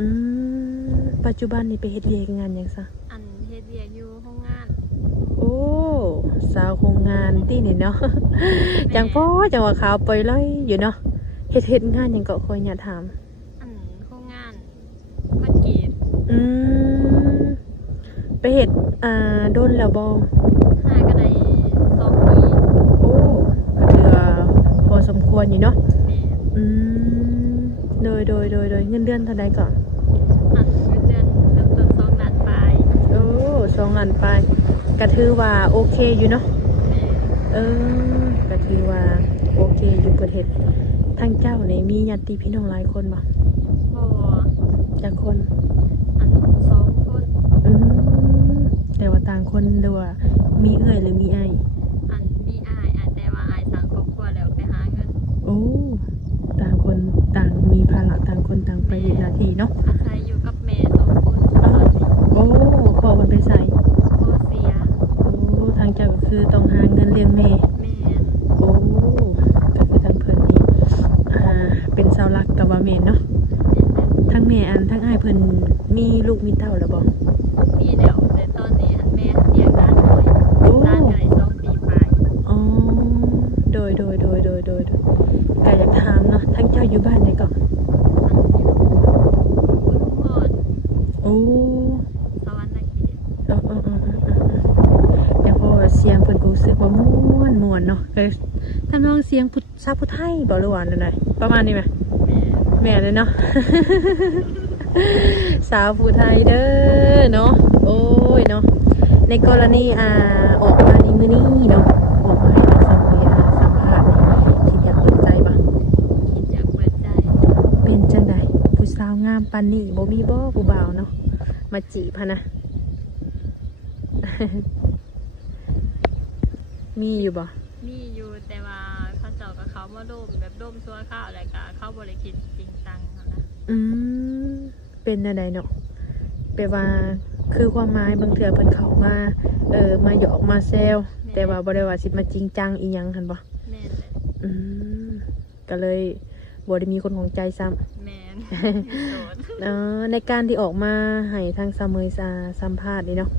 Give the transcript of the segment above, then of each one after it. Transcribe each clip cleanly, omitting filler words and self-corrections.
อืปัจจุบันนี่ไปเฮ็ดเวียกงานหยังซะอันเฮ็ดเวียกอยู่โรงงานโอ้สาวโรงงานตี้นี่เนาะ จังพ่อจังว่าขาวไปเลยอยู่เนาะเฮ็ดงานหยังก็คอยอยากถามอันโรงงานคอนกรีตอืมไปเฮ็ดโดนแล้วบ่หาก็ได้2 ปีโอ้ก็ถือว่าพอสมควรอยู่เนาะแม่อืมโดยเงินเดือนเท่าใดก่อนอันเงินเดือนเริ่มต้น2 ล้านปลายโอ้2 ล้านไปก็ถือว่าโอเคอยู่เนาะแม่ก็ถือว่าโอเคอยู่ประเทศทางเจ้านี่มีญาติพี่น้องหลายคนบ่บ่จักคน อัน2 คน อืมแต่ว่าต่างคนหรือว่ามีเอื้อยหรือมีอ้ายอันมีอ้ายแต่ว่าอ้ายสร้างครอบครัวแล้วไปหาเงินโอ้ต่างคนต่างมีภาระต่างคนต่างไปเฮ็ดหน้าที่เนาะอาศัยอยู่กับแม่2 คนตลอดนี้โอ้พ่อมันไปใส่พ่อเสียโอ้ทางเจ้าก็คือต้องหาเงินเลี้ยงแม่แม่นโอ้ก็คือทางเพิ่นนี่เป็นเสาหลักกับว่าแม่นเนาะทั้งแม่ทั้งอ้ายเพิ่นมีลูกมีเต้าแล้วบ่มีแล้วแต่ตอนนี้อันแม่เลี้ยงหลานน้อยหลานก็ได้2 ปีปลายอ๋อโดยก็อยากถามเนาะทั้งเจ้าอยู่บ้านไหนก่อนคุณพ่อโอ้สวรรค์เขตแต่พอเสียงเพิ่นรู้สึกว่าม่วนเนาะก็ทำนองเสียงพุทธซาพุทธไทยบ่หรือว่านั่นน่ะประมาณนี้ไหมแม่เลยเนาะ สาวผู้ไทยเด้อเนาะโอ้ยเนาะในกรณีออกมาในมื้อนี้เนาะออกมาให้เราสัมภาษณ์คิดอยากเปิดใจบ่คิดอยากเปิดใจเป็นจังไดผู้สาวงามปานนี้บ่มีบ่ผู้บ่าวเนาะมาจีบหั่นนะ มีอยู่บ่มีอยู่แต่ว่าเขาเจ้ากับเขามาดมแบบดมซัวข้าวอะไรก็เขาบ่ได้คิดจริงจังนะอืมเป็นอะไรเนาะแปลว่าคือความหมายบางเทื่อเพิ่นเข้ามามาหยอกมาแซวแต่ว่าบ่ได้ว่าสิมาจริงจังอีหยังหั่นบ่แม่นเลยอืมก็เลยบ่ได้มีคนของใจซ้ำแม่นโสดในการที่ออกมาให้ทางสามเมยสัมภาษณ์นี่เนาะ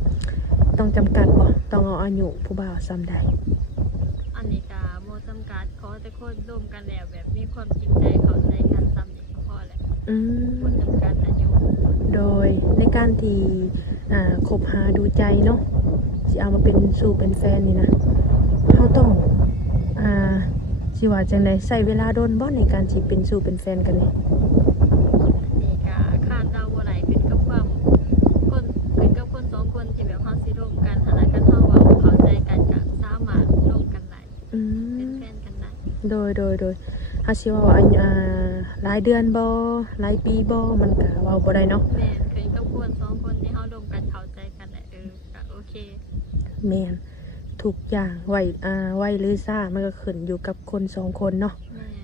ต้องจำกัดบ่ต้องเอาอายุผู้บ่าวซ้ำใดอันนี้ก็บ่จำกัดขอแต่คนร่วมกันแล้วแบบมีความจริงใจเข้าใจกันซ้ำนี่ก็พอแล้วบ่จำกัดอายุโดยในการที่คบหาดูใจเนาะสิเอามาเป็นสู่เป็นแฟนนี่นะเฮาต้องสิว่าจังได๋ใช้เวลาโดนบ่ในการสิเป็นสู่เป็นแฟนกันนี่นี่ก็คาดเดาบ่ได้ขึ้นกับความขึ้นกับคน2 คนที่แบบเฮาสิร่วมกันหันกันเฮาเว้าเข้าใจกันก็สามารถร่วมกันได้เป็นแฟนกันได้โดยเฮาสิว่าหลายเดือนบ่หลายปีบ่มันก็เว้าบ่ได้เนาะแม่นขึ้นกับคน2 คนที่เฮาร่วมกันเข้าใจกันแหละก็โอเคแม่นทุกอย่างไวหรือซ่ามันก็ขึ้นอยู่กับคน2 คนเนาะ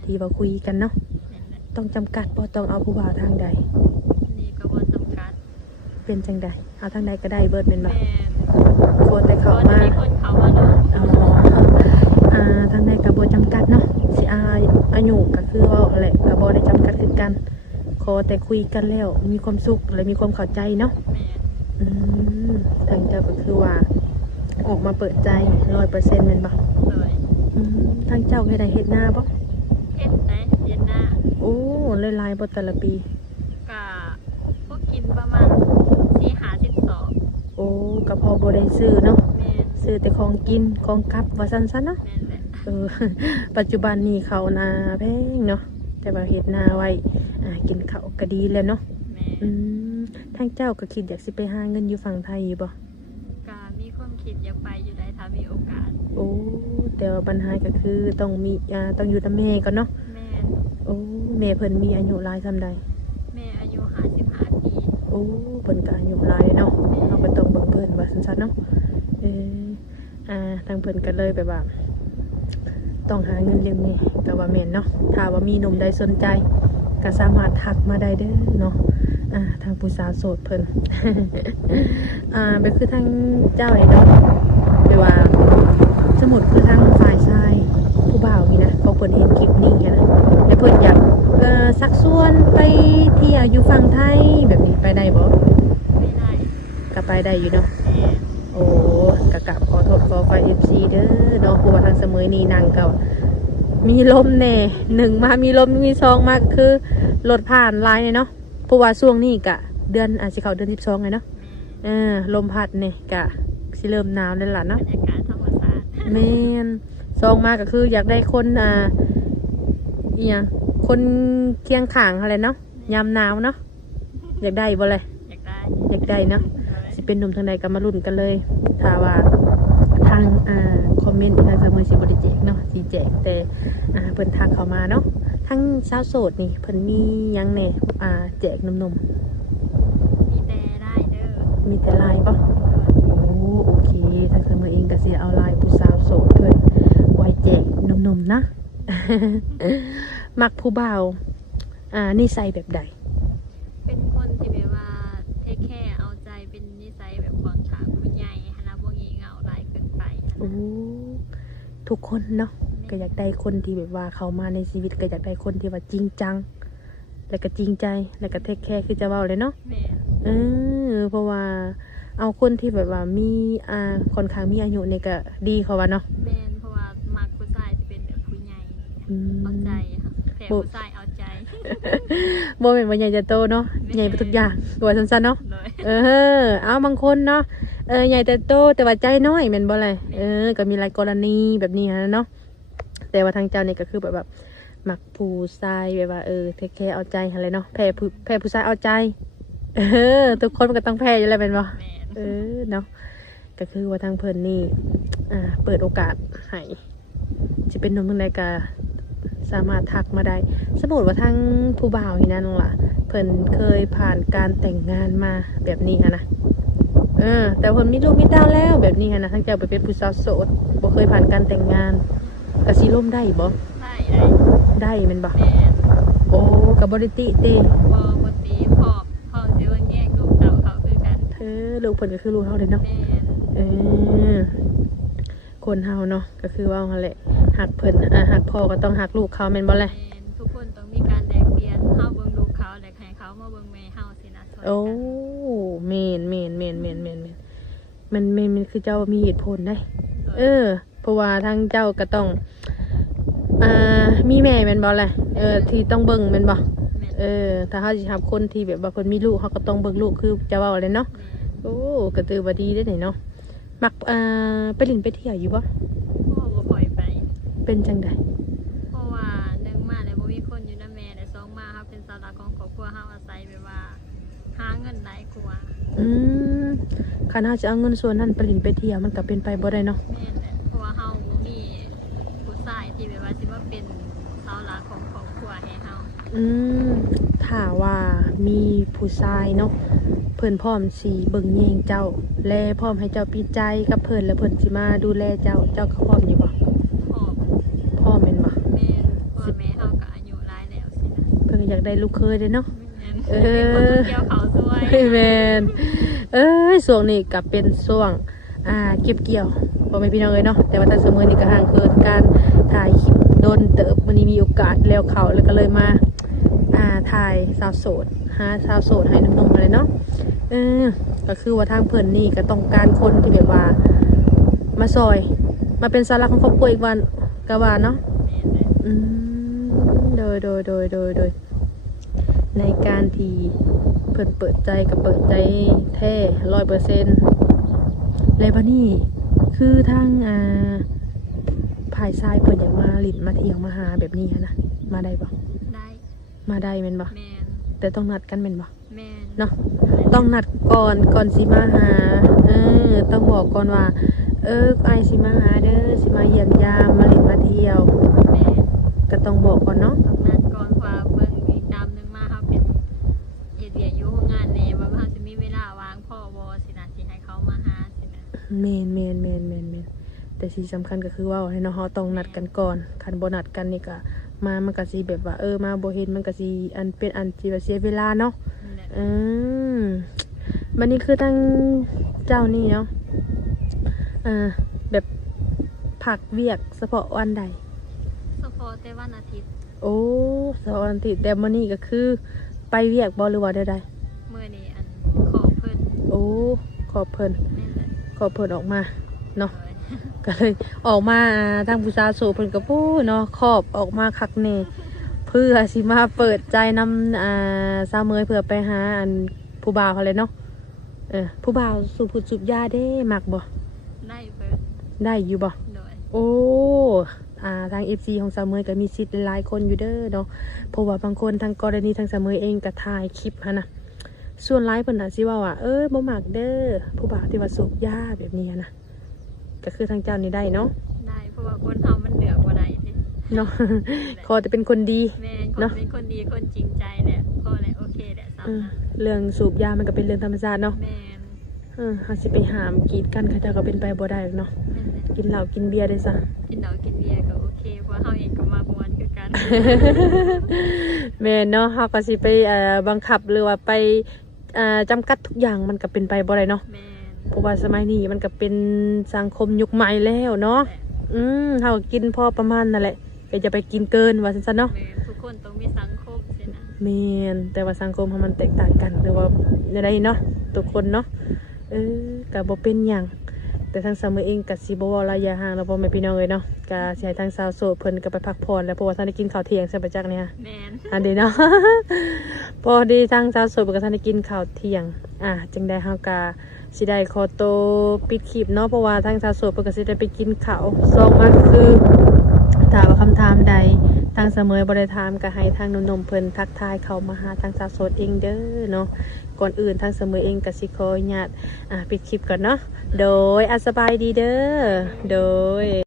ที่ว่าคุยกันเนาะต้องจำกัดบ่ต้องเอาผู้บ่าวทางใดนี่ก็บ่จำกัดเป็นจังใดเอาทางใดก็ได้เบิดแม่นบ่แม่นคนแต่เข้ามาคนเข้ามาเนาะทางใดก็บ่จำกัดเนาะสิอายุก็คือว่าแหละก็บ่ได้จำกัดคือกันขอแต่คุยกันแล้วมีความสุขและมีความเข้าใจเนาะทางเจ้าก็คือว่าออกมาเปิดใจ 100% แม่นบ่ทางเจ้าเฮ็ดได้เฮ็ดหน้าบ่เฮ็ดได้เฮ็ดหน้าโอ้หลายๆบ่แต่ละปีก็พวกกินประมาณ4-50 ซอกโอ้ก็พอบ่ได้ซื้อเนาะแม่นซื้อแต่ของกินของกลับว่าซั่นๆเนาะแม่นแหละปัจจุบันนี้ข้าวนาแพงเนาะแต่ว่าเฮ็ดนาไว้กินข้าวก็ดีแล้วเนาะทางเจ้าก็คิดอยากสิไปหาเงินอยู่ฝั่งไทยอยู่บ่ก็มีความคิดอยากไปอยู่ได้ถ้ามีโอกาสโอ้แต่ว่าปัญหาก็คือต้องอยู่กับแม่ก่อนเนาะแม่นโอ้แม่เพิ่นมีอายุหลายส่ำใดแม่อายุ55 ปีโอ้เพิ่นก็อายุหลายเนาะเราก็ต้องเบิ่งเพิ่นว่าซั่นๆเนาะทางเพิ่นก็เลยแบบว่าต้องหาเงินเลี้ยงแม่ก็ว่าแม่นเนาะถ้าว่ามีหนุ่มใดสนใจก็สามารถทักมาได้เด้อเนาะทางผู้สาวโสดเพิ่น แบบคือทางเจ้านี่เนาะหรือว่าสมมุติคือทางฝ่ายชายผู้บ่าวนี่นะเขาเพิ่นเห็นคลิปนี้นะแล้วเพิ่นอยากสักส่วนไปเที่ยวอยู่ฝั่งไทย ไปได้บ่ ไม่ได้ ก็ไปได้อยู่เนาะ แม่ โอ้กะกลับขอโทษขอไฟ FC เด้อเนาะเพราะว่าทางเสมอนี่นางก็มีลมแน่1มามีลมมี2มาคือรถผ่านหลายเนาะเพราะว่าช่วงนี้ก็เดือนอาจสิเข้าเดือน12เลยเนาะ แม่ ลมพัดเนี่ยกะสิเริ่มหนาวแล้วล่ะ บร เนาะ รยากาศธรรมชาติ แม่นซองมาก็คืออยากได้คนอีหยังคนเคียงข้างอะไรเนาะยามหนาวเนาะอยากได้บ่เลย อยากได้ อยากได้เนาะ เลย สิเป็นหนุ่มทางใดก็มาลุ้นกันเลยถ้าว่าทางคอมเมนต์ทางเสมอสิบ่ได้แจกเนาะสิแจกแต่เพิ่นทักเข้ามาเนาะทั้งสาวโสดนี่เพิ่นมีหยังแหน่แจกหนุ่ม มีแต่ได้เด้อ ๆมีแต่ไลน์ป่ะโอเคทางเสมอเองก็สิเอาไลน์ผู้สาวโสดเพิ่นไว้แจกหนุ่มๆนะ มักผู้บ่าวนิสัยแบบใด เป็นคนที่แบบว่าเทคแคร์เอาใจเป็นนิสัยแบบค่อนข้างผู้ใหญ่หั้นนะบ่งี่เง่าหลายเกินไปหั้น โอ้ นะ ทุกคนเนาะก็อยากได้คนที่แบบว่าเขามาในชีวิตก็อยากได้คนที่ว่าจริงจัง แล้วก็จริงใจแล้วก็เทคแคร์คือจะเว้าเลยเนาะ แม่ เพราะว่าเอาคนที่แบบว่ามีค่อนข้างมีอายุนี่ก็ดีเขาว่าเนาะ แม่นเพราะว่ามักผู้ชายที่เป็นแบบผู้ใหญ่ อืม เอาใจค่ะแต่ผู้ชายเอาใจ บ่แม่นว่าใหญ่จะโตเนาะใหญ่ไปทุกอย่างตัวสั้นๆเนาะ เลย เอาบางคนเนาะใหญ่แต่โตแต่ว่าใจน้อยแม่นบ่เลยก็มีหลายกรณีแบบนี้นะเนาะแต่ว่าทางเจ้านี่ก็คือแบบมักผู้ชายแบบว่าเทคแคร์เอาใจอะไรเนาะแพ้ผู้ชายเอาใจทุกคนก็ต้องแพ้อยู่แล้วแม่นบ่ แม่น เนาะก็คือว่าทางเพิ่นนี่เปิดโอกาสให้จะเป็นหนุ่มทางใดก็สามารถทักมาได้สมมติว่าทางผู้บ่าวนี่นะน้องล่ะเพิ่นเคยผ่านการแต่งงานมาแบบนี้ฮะนะแต่เพิ่นมีลูกมีเต้าแล้วแบบนี้ฮะนะทั้งเจ้าไปเป็นผู้สาวโสดบ่เคยผ่านการแต่งงานก็สิล่มได้บ่ ได้ได้ ได้แม่นบ่ แม่น โอ้ก็บ่ได้ติเต้ บ่ตีพร้อมสิว่าแย่งลูกเต่าเขาคือกัน ลูกเพิ่นก็คือลูกเฮาเด้เนาะ แม่น คนเฮาเนาะก็คือว่าหั่นแหละหักเพิ่นหักพ่อก็ต้องหักลูกเขาแม่นบ่แหละ แม่นทุกคนต้องมีการแลกเปลี่ยนเฮาเบิ่งลูกเขาแล้วให้เขามาเบิ่งแม่เฮาสินะช่วย โอ้ กัน แม่นมันคือเจ้ามีเหตุผลได้เพราะว่าทางเจ้าก็ต้องมีแม่แม่นบ่แหละที่ต้องเบิ่งแม่นบ่ แม่น ถ้าเฮาสิรับคนที่แบบว่าเพิ่นมีลูกเฮาก็ต้องเบิ่งลูกคือจะเว้าเลยเนาะ แม่น โอ้ก็ถือว่าดีเด้อนี่เนาะมักไปเล่นไปเที่ยวอยู่บ่ พ่อบ่ปล่อยไป เป็นจังได๋ เพราะว่าหนึ่งมาแล้วบ่มีคนอยู่นำแม่และสองมาเฮาเป็นเสาหลักของครอบครัวเฮาอาศัยแบบว่าหาเงินหลายกว่า คันเฮาจะเอาเงินส่วนนั้นไปเล่นไปเที่ยวมันก็เป็นไปบ่ได้เนาะ แม่นแหละเพราะว่าเฮาบ่มีผู้ชายที่แบบว่าสิมาเป็นเสาหลักของครอบครัวให้เฮา ถ้าว่ามีผู้ชายเนาะเพิ่นพร้อมสิเบิ่งแยงเจ้า และพร้อมให้เจ้าปิดใจกับเพิ่นแล้วเพิ่นสิมาดูแลเจ้าก็พร้อมอยู่บ่ พ่อ พร้อมแม่นบ่ แม่นเพราะว่าแม่เฮาก็อายุหลายแล้วสินะ เพิ่นก็อยากได้ลูกเคยเด้เนาะ แม่นเป็นคนเกี่ยวเขาสวย แม่นช่วงนี้ก็เป็นช่วงเก็บเกี่ยวบ่แม่นพี่น้องเอ้ยเนาะแต่ว่าถ้าเสมอนี่ก็ห่างเกินการถ่ายคลิปโดนเติบวันนี้มีโอกาสแล้วเข้าแล้วก็เลยมาถ่ายสาวโสดหาสาวโสดให้หนุ่มๆมาเลยเนาะก็คือว่าทางเพิ่นนี่ก็ต้องการคนที่แบบว่ามาซอยมาเป็นเสาหลักของครอบครัวอีกวันก็ว่าเนาะ แม่นแหละ โดยในการที่เพิ่นเปิดใจกับเปิดใจแท้100%เลยบัดนี้คือทางภายซ้ายเพิ่นอยากมาหลินมาเที่ยวมาหาแบบนี้หั้นนะมาได้บ่ ได้ มาได้แม่นบ่ แม่น แต่ต้องนัดกันแม่นบ่ แม่น เนาะต้องนัดก่อนสิมาหาต้องบอกก่อนว่าไอายสิมาหาเด้อสิมาเยี่ยมยามมาหลินมาเที่ยว แม่น ก็ต้องบอกก่อนเนาะ ต้องนัดก่อนว่าเบิ่งอีกตามหนึงมาเฮาเป็นเฮ็ดเวียกอยู่โรงงานแน่ว่าเฮาสิมีเวลาว่างพอบ่สินะสิให้เขามาหาสินะ แม่นแต่สิ่งสำคัญก็คือว่าให้เนาะเราต้องนัดกันก่อนคันบ่นัดกันนี่ก็มันก็สิแบบว่ามาบ่เห็นมันก็สิอันเป็นอันสิว่าเสียเวลาเนาะ นั่นแหละ บัดนี้คือทั้งเจ้านี่เนาะแบบผักเวียกเฉพาะวันใด เฉพาะแต่วันอาทิตย์ โอ้เสาร์วันอาทิตย์แต่มื้อนี้ก็คือไปเวียกบ่หรือว่าใด มื้อนี้ โอ้ขอบเพิ่น นี่แหละ ขอบเพิ่นออกมาเนาะ โดย ก็เลยออกมาทางผู้สาวโสดเพิ่นก็ปู้เนาะขอบออกมาคักแน่เพื่อสิมาเปิดใจนำสาวเมยเพื่อไปหาอันผู้บ่าวเขาเลยเนาะผู้บ่าวสูบผุดสูบยาเด้มักบ่ ได้เบิด ได้อยู่บ่ โดย โอ้ทาง FC ของสาวเมยก็มีสิทธิ์หลายๆคนอยู่เด้อเนาะเพราะว่าบางคนทางกรณีทางสาวเมยเองก็ถ่ายคลิปหั่นน่ะส่วนหลายเพิ่นน่ะสิว่าว่าบ่มักเด้อผู้บ่าวที่ว่าสูบยาแบบนี้นะก็คือทางเจ้านี่ได้เนาะ ได้เพราะว่าคนเฮามันเหลือกว่าใดนี่ เนาะ ขอจะเป็นคนดี แม่นคน เนาะ เป็นคนดีคนจริงใจแหละพอแหละโอเคแหละซ้ำนะ เรื่องสูบยามันก็เป็นเรื่องธรรมชาติเนาะ แม่น เขาสิไปหามกีดกันเขาเจะก็เป็นไปบ่ได้หรอกเนาะ แม่นแหละ กินเหล้ากินเบียร์ได้ซะ กินเหล้ากินเบียร์ก็โอเคเพราะเฮาเองก็มากวนคือกัน แม่นเนาะเขาก็สิไปบังคับหรือว่าไปจำกัดทุกอย่างมันก็เป็นไปบ่ได้เนาะ แม่น เพราะว่าสมัยนี้มันก็เป็นสังคมยุคใหม่แล้วเนาะเขาก็กินพอประมาณนั่นแหละก็จะไปกินเกินว่าซั่นๆเนาะ แม่นทุกคนต้องมีสังคมสินะ แม่นแต่ว่าสังคมของมันแตกต่างกันหรือว่าอะไรเนาะทุกคนเนาะก็บ่เป็นหยังแต่ทางสาวมือเองก็สิบ่เว้าระยะห่างแล้วบ่แม่พี่น้องเอ้ยเนาะก็สิให้ทางสาวโสดเพิ่นก็ไปพักผ่อนแล้วเพราะว่าท่านได้กินข้าวเที่ยงใช่ปะจักเนี่ย แม่น อันนี้เนาะ พอดีทางสาวโสดเพิ่นก็ท่านได้กินข้าวเที่ยงจึงได้เฮาก็สิได้ขอตัวปิดคลิปเนาะเพราะว่าทางสาวโสดเพิ่นก็สิได้ไปกินข้าวซองมาคือถ้าว่าคำถามใดทางเสมอบริถามก็ให้ทางหนุ่มๆเพิ่นทักทายเข้ามาหาทางสาวโสดเองเด้อเนาะก่อนอื่นทางเสมอเองก็สิขออนุญาตปิดคลิปก่อนเนาะโดยสบายดีเด้อโดย